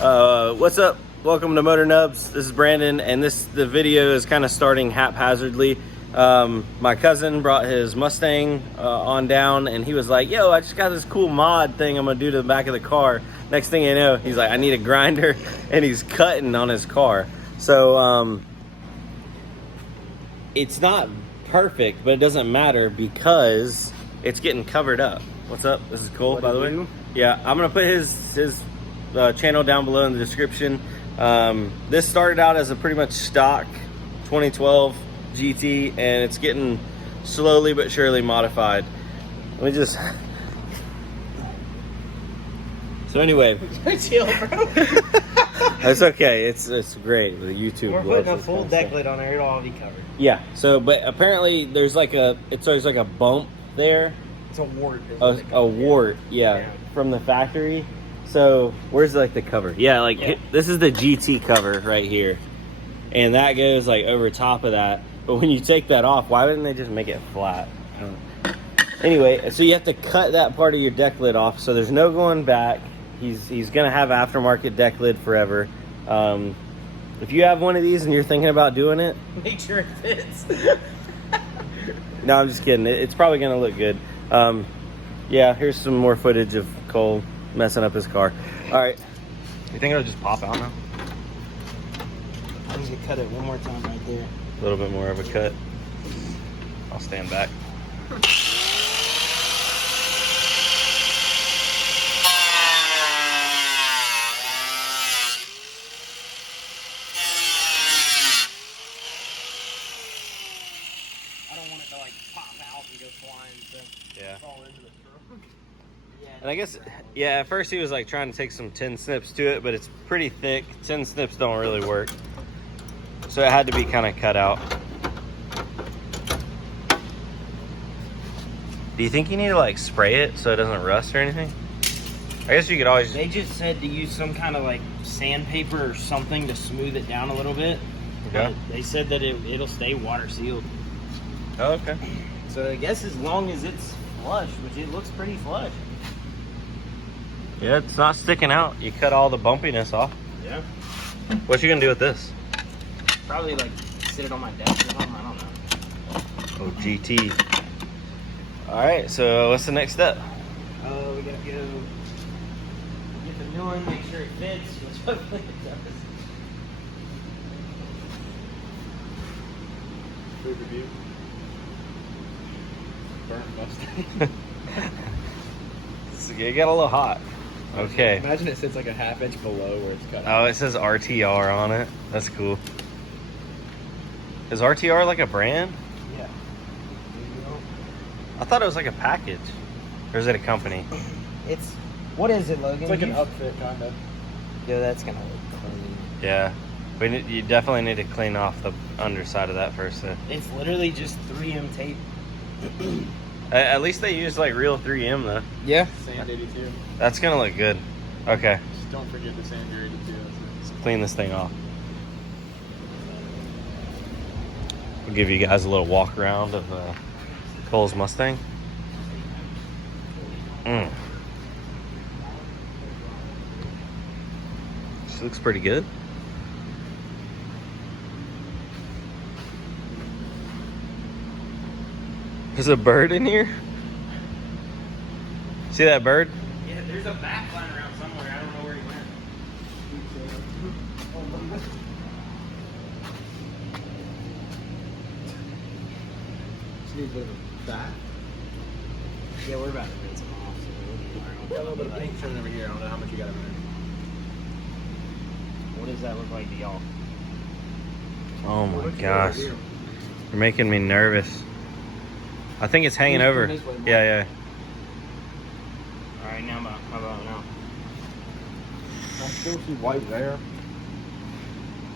What's up? Welcome to Motor Nubs. This is Brandon, and the video is kind of starting haphazardly. My cousin brought his Mustang on down, and he was like, yo, I just got this cool mod thing I'm gonna do to the back of the car. Next thing you know, he's like, I need a grinder, and he's cutting on his car. So it's not perfect, but it doesn't matter because it's getting covered up. What's up? This is Cole, by the way. Yeah, I'm gonna put his channel down below in the description. This started out as a pretty much stock 2012 GT, and it's getting slowly but surely modified. Let me just... So anyway, Chill, bro. that's okay. It's great. The YouTube. We're putting a full deck lid on there. It'll all be covered. Yeah. So, but apparently there's like a bump there. It's a wart. A wart. Yeah, from the factory. So where's like the cover? Yeah, like this is the GT cover right here, and that goes like over top of that. But when you take that off, why wouldn't they just make it flat? Anyway, so you have to cut that part of your deck lid off. So there's no going back. He's gonna have aftermarket deck lid forever. If you have one of these and you're thinking about doing it, make sure it fits. No, I'm just kidding. It's probably gonna look good. Yeah, here's some more footage of Cole messing up his car. All right. You think it'll just pop out now? I'm just gonna cut it one more time right there. A little bit more of a cut. I'll stand back. I don't want it to like pop out and go flying, so Yeah. fall into the trunk. Yeah. And I guess, yeah, at first he was like trying to take some 10 snips to it, but it's pretty thick. 10 snips don't really work. So it had to be kind of cut out. Do you think you need to like spray it so it doesn't rust or anything? I guess you could always... They just said to use some kind of like sandpaper or something to smooth it down a little bit. Okay. They said that it'll stay water sealed. Oh, okay. So I guess as long as it's flush, which it looks pretty flush. Yeah, it's not sticking out. You cut all the bumpiness off. Yeah. What you gonna do with this? Probably like sit it on my desk or something, I don't know. Oh, GT. All right, so what's the next step? We gotta go get the new one, make sure it fits, which hopefully it does. Food review. Burnt Mustang. It got a little hot. Okay. Imagine it sits like a half inch below where it's cut. Oh, it says RTR on it. That's cool. Is RTR like a brand? Yeah. I thought it was like a package. Or is it a company? It's, what is it, Logan? It's like an upfit kind of. Yeah, that's gonna look clean. Yeah. You definitely need to clean off the underside of that first. It's literally just 3M tape. At least they use like real 3M though. Yeah. Sand 82. That's gonna look good. Okay. Just don't forget the sand your 82. Let's clean this thing off. We'll give you guys a little walk around of Cole's Mustang. This looks pretty good. There's a bird in here. See that bird? Yeah, there's a bat flying around somewhere. I don't know where he went. Yeah, we're about to rinse them off. So Got a little bit of paint showing over here. I don't know how much you got over there. what does that look like to y'all? Oh my Looks good gosh. over here. You're making me nervous. I think it's hanging over. This way more. Yeah. All right, now how about now? I still see white there.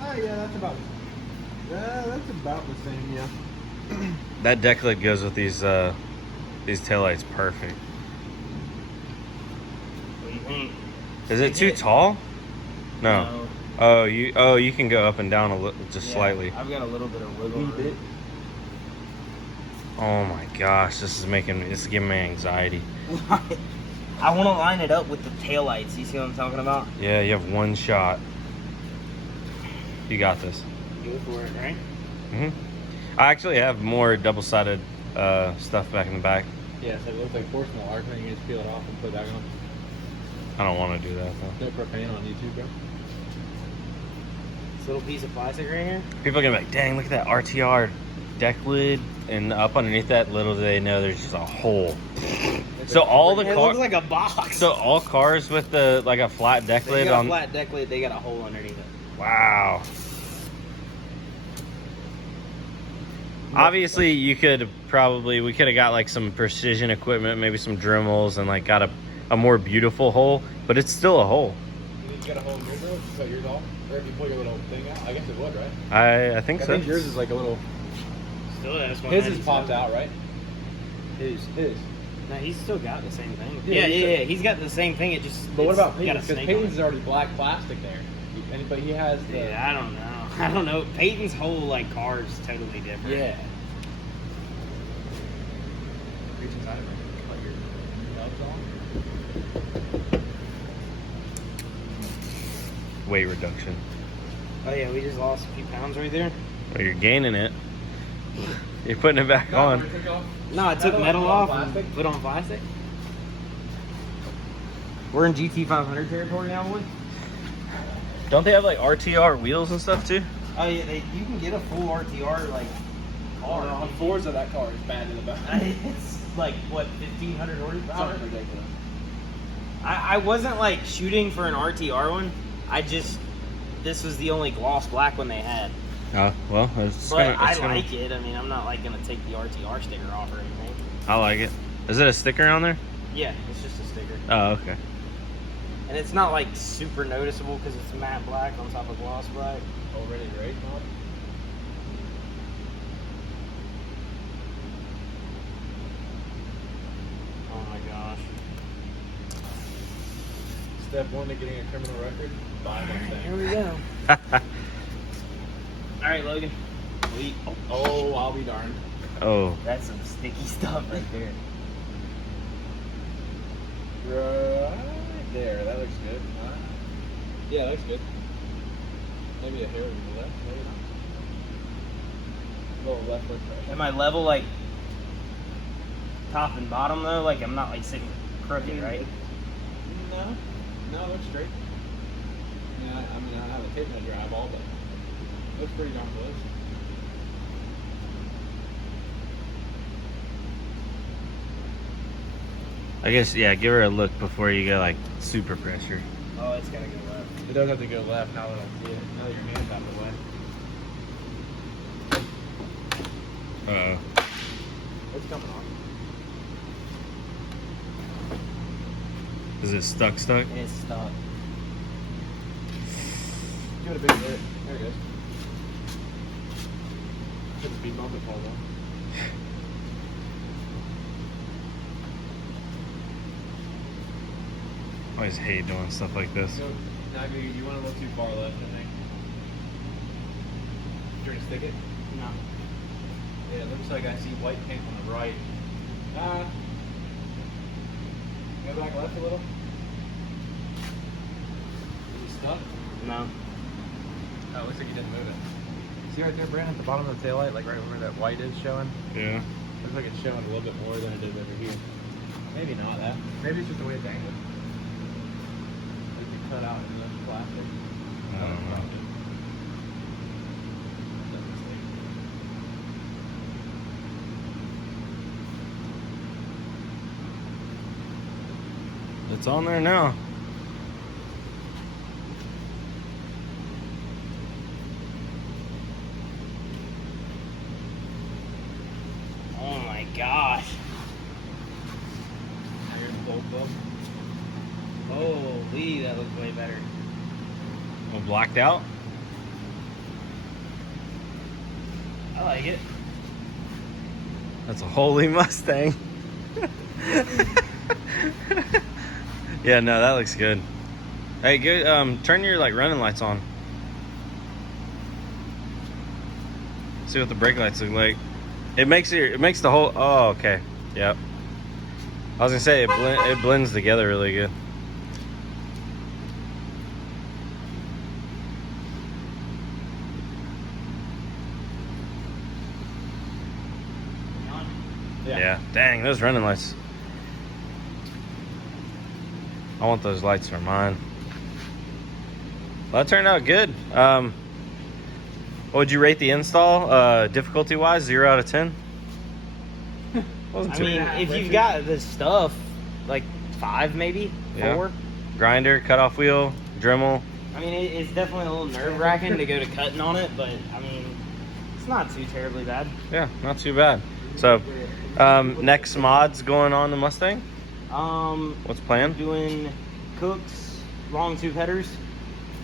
Oh yeah, that's about. Yeah, that's about the same. Yeah. That deck lid goes with these taillights perfect. What do you think? Is it too tall? No. Oh, you can go up and down a little, just slightly. I've got a little bit of wiggle room. Oh my gosh, this is giving me anxiety. I want to line it up with the taillights. You see what I'm talking about? Yeah, you have one shot. You got this. Go for it, right? I actually have more double-sided stuff back in the back. Yeah, so it looks like force arc, and then you can just peel it off and put it back on. I don't want to do that though. No propane on YouTube, bro. This little piece of plastic right here. People are gonna be like, "Dang, look at that RTR deck lid," and up underneath that, little do they know there's just a hole. So all the It cars, looks like a box. so all cars with the like a flat deck They lid got on. a flat deck lid. They got a hole underneath it. Wow. Obviously, we could have got like some precision equipment, maybe some Dremels, and like got a more beautiful hole, but it's still a hole. You think you got a hole in yours, bro? If you cut yours off? Or if you pull your little thing out? I guess it would, right? I think so. I think yours is like a little... Still has one. His is popped out, right? His. No, he's still got the same thing. Yeah, Yeah. He's got the same thing. It just. But what about got a Peyton's? Because snake on Peyton's it. is already black plastic there. But he has the... Dude, I don't know. I don't know. Peyton's whole like car is totally different. Yeah. Reach inside of it. Like your gloves on. Weight reduction. Oh yeah, we just lost a few pounds right there. Well, you're gaining it. You're putting it back on. No, I took metal off and put on plastic. We're in GT 500 territory now, boy. Don't they have like RTR wheels and stuff too? Oh yeah, you can get a full RTR like car. On fours of that car is bad in the back. It's like what 1,500 horsepower. Something ridiculous. I wasn't like shooting for an RTR one. This was the only gloss black one they had. Oh, well, it's But I gonna, like it. I mean, I'm not like gonna take the RTR sticker off or anything. I like it. Is it a sticker on there? Yeah, it's just a sticker. Oh, okay. And it's not like super noticeable because it's matte black on top of gloss black. Already great, Bob. Oh my gosh. Step one to getting a criminal record, buy Here Mustang. we go. All right, Logan. Sweet. Oh, I'll be darned. Oh, That's some sticky stuff right there. Right there, that looks good. Yeah, that looks good. Maybe a hair to the left, maybe not. A little left looks right. Am I level like top and bottom though? Like I'm not like sitting crooked, right? No, it looks straight. Yeah, I mean, I don't have a tape measure eyeball, but it looks pretty darn close. I guess, yeah, give her a look before you go like super pressure. Oh, it's gotta go left. It does have to go left now that I see it. Now that your hand's out of the way. It's coming on. Is it stuck? It's stuck. Give it a big hit. There it goes. Hit the speed bump, it falls off. I always hate doing stuff like this. So, now you went a little too far left, I think. You trying to stick it? No. Yeah, it looks like I see white paint on the right. Go back left a little. Is it stuck? No. Oh, it looks like you didn't move it. See right there, Brandon, at the bottom of the taillight, like right where that white is showing? Yeah. Looks like it's showing a little bit more than it is over here. Maybe not that. Maybe it's just the way it's angled. Like you cut out into the plastic. I don't know. It's on there now. Oh my gosh. Now here's the bolt club. Holy, that looks way better. Well, blacked out. I like it. That's a holy Mustang. Yeah, no, that looks good. Hey, good. Turn your like running lights on. See what the brake lights look like. It makes the whole. Oh, okay. Yep. I was gonna say it blends together really good. Yeah. Dang, those running lights. I want those lights for mine. Well, that turned out good. What would you rate the install? Difficulty wise, 0 out of 10? Wasn't I too mean, bad. if you've got the stuff, like 5 maybe, 4. Grinder, cutoff wheel, Dremel. I mean, it's definitely a little nerve-wracking to go to cutting on it, but I mean, it's not too terribly bad. Yeah, not too bad. So, next mods going on the Mustang? What's planned? Doing Cooks, long tube headers,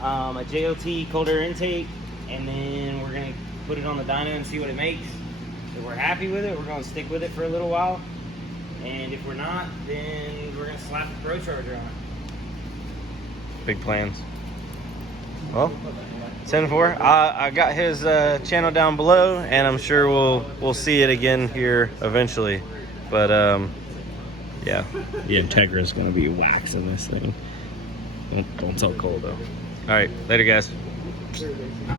a JLT cold air intake, and then we're gonna put it on the dyno and see what it makes. If we're happy with it, we're gonna stick with it for a little while. And if we're not, then we're gonna slap the Pro Charger on it. Big plans. Well, 10-4. I got his channel down below, and I'm sure we'll see it again here eventually. But yeah, the Integra's gonna be waxing this thing. Don't tell Cole though. All right, later guys.